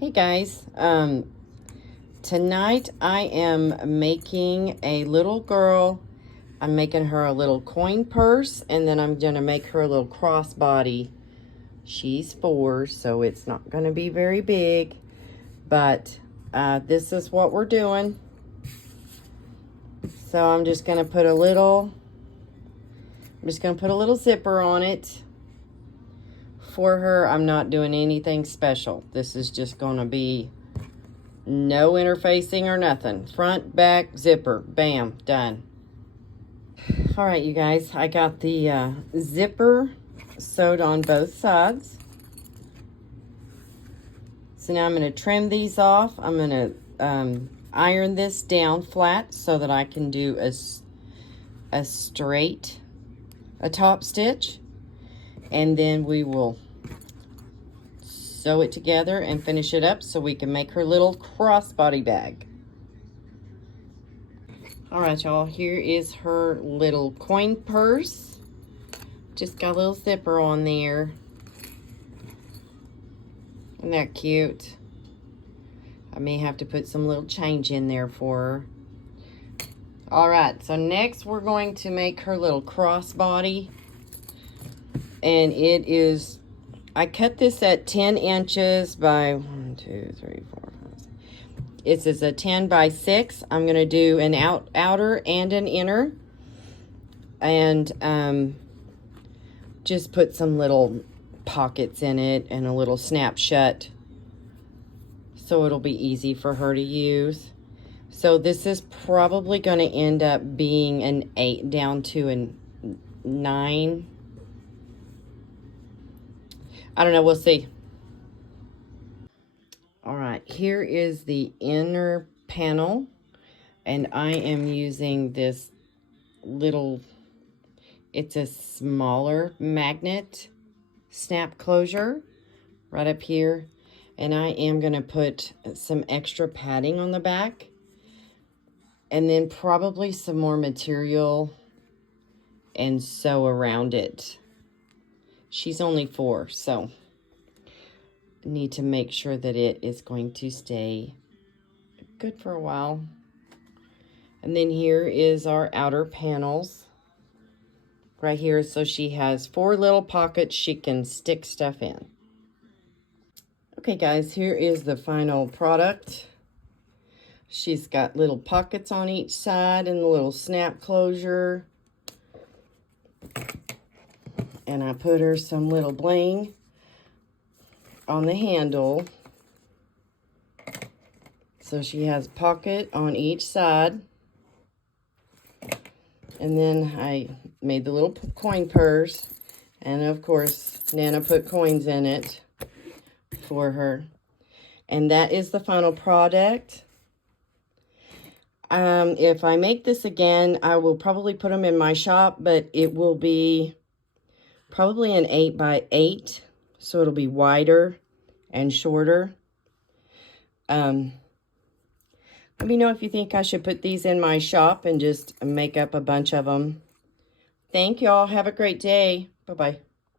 Hey guys, tonight I am making a little girl. I'm making her a little coin purse, and then I'm gonna make her a little crossbody. She's 4, so it's not gonna be very big, but this is what we're doing. So I'm just gonna put a little zipper on it for her. I'm not doing anything special. This is just gonna be no interfacing or nothing. Front, back, zipper, bam, done. All right, you guys, I got the zipper sewed on both sides. So now I'm gonna trim these off. I'm gonna iron this down flat so that I can do a straight top stitch, and then we will sew it together and finish it up so we can make her little crossbody bag. All right, y'all, here is her little coin purse. Just got a little zipper on there. Isn't that cute? I may have to put some little change in there for her. All right, so next we're going to make her little crossbody. And it is, I cut this at 10 inches by 1, 2, 3, 4, 5, 6. It is a 10 by 6. I'm going to do an outer and an inner. And just put some little pockets in it and a little snap shut, so it'll be easy for her to use. So this is probably going to end up being an 8 down to a 9. I don't know, we'll see. All right, here is the inner panel, and I am using this little, it's a smaller magnet snap closure right up here, and I am going to put some extra padding on the back, and then probably some more material and sew around it. She's only 4, so need to make sure that it is going to stay good for a while. And then here is our outer panels right here, so she has 4 little pockets she can stick stuff in. Okay guys, here is the final product. She's got little pockets on each side and the little snap closure. And I put her some little bling on the handle, so she has a pocket on each side. And then I made the little coin purse, and of course Nana put coins in it for her. And that is the final product. If I make this again, I will probably put them in my shop, but it will be probably an 8 by 8, so it'll be wider and shorter. Let me know if you think I should put these in my shop and just make up a bunch of them. Thank y'all. Have a great day. Bye-bye.